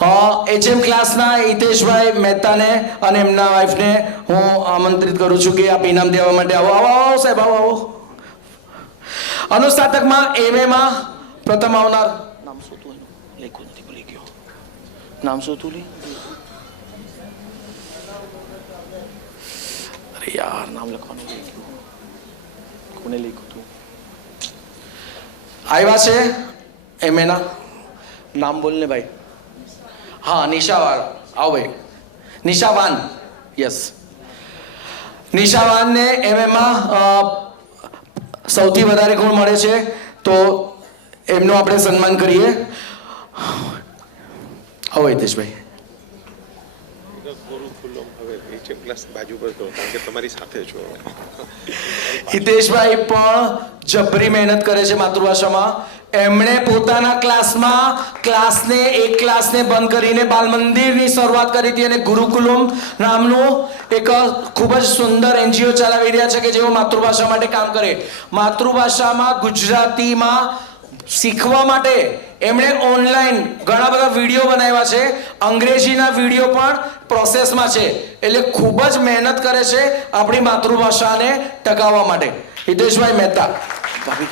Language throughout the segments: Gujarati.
એચએમ ક્લાસના હિતેશભાઈ મહેતાને અને એમના વાઈફને હું આમંત્રિત કરું છું કે આપ ઇનામ દેવા માટે આવો. આવો આવો સાહેબ આવો આવો. અનુસ્નાતકમાં એમએમાં પ્રથમ આવનાર. નામ શું તું લખ્યું નથી ભૂલી ગયો નામ શું તું લી. અરે યાર નામ લખવાનું ભૂલી ગયું. કોને લખ્યું તું? આવ્યા છે એમએના નામ બોલ ને ભાઈ. હા, નિશાવાન. આવે નિશાવાન. યસ નિશાવાનને એમએમાં સૌથી વધારે ગુણ મળે છે. તો એમનું આપણે સન્માન કરીએ. હિતેશભાઈ. હવે છો હિતેશભાઈ પણ જબરી મહેનત કરે છે માતૃભાષામાં. એમણે પોતાના ક્લાસમાં ક્લાસને, એક ક્લાસને બંધ કરીને બાલ મંદિરની શરૂઆત કરી હતી અને ગુરુકુલમ નામનું એક ખૂબ જ સુંદર એનજીઓ ચલાવી રહ્યા છે કે જેઓ માતૃભાષા માટે કામ કરે. માતૃભાષામાં ગુજરાતીમાં શીખવા માટે એમણે ઓનલાઈન ઘણા બધા વીડિયો બનાવ્યા છે. અંગ્રેજીના વીડિયો પણ પ્રોસેસમાં છે. એટલે ખૂબ જ મહેનત કરે છે આપણી માતૃભાષાને ટકાવવા માટે. હિતેશભાઈ મહેતા. ભાભી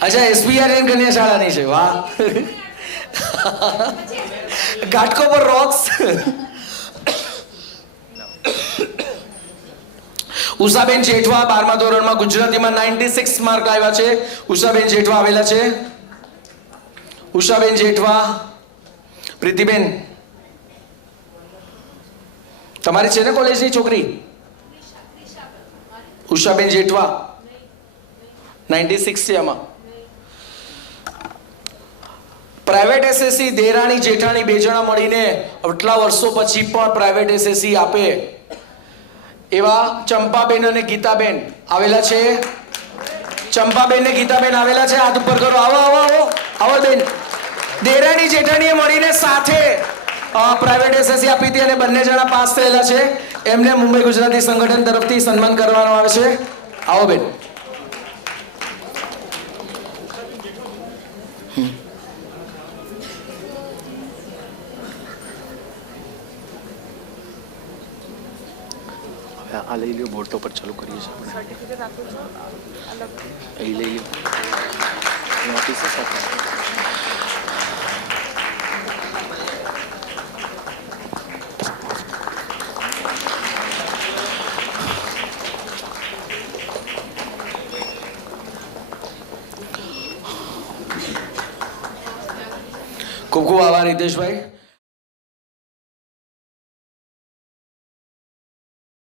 અચ્છા એસબીઆર કન્યા શાળાની છે વાહ. ઘાટકો પર રોક્સ ઉષાબેન જેઠવા બારમા ધોરણમાં ગુજરાતીમાં નાઇન્ટી સિક્સ માર્ક આવ્યા છે. ઉષાબેન જેઠવા આવેલા છે. ઉષાબેન જેઠવા, પ્રીતિબેન. તમારી છે ને કોલેજની છોકરી? ઉષાબેન જેઠવા. નાઇન્ટી સિક્સ છે આમાં. પ્રાઇવેટ એસએસસી દેરાણી જેઠાણી બે જણા મળીને આટલા વર્ષો પછી પણ પ્રાઇવેટ એસએસસી આપે. એવા ચંપાબેન અને ગીતાબેન આવેલા છે. ચંપાબેન ને ગીતાબેન આવેલા છે. હાથ ઉપર કરો. આવો આવો આવો. આવો બેન. દેરાણી જેઠાણીએ મળીને સાથે પ્રાઇવેટ એસએસસી આપી હતી અને બંને જણા પાસ થયેલા છે. એમને મુંબઈ ગુજરાતી સંગઠન તરફથી સન્માન કરવામાં આવે છે. આવો બેન. આ લઈ લ્યો બોર્ડ પર ચાલુ કરીએ છીએ આપણે. એ લઈ લ્યો. જ ખૂબ ખૂબ આભાર હિતેશભાઈ.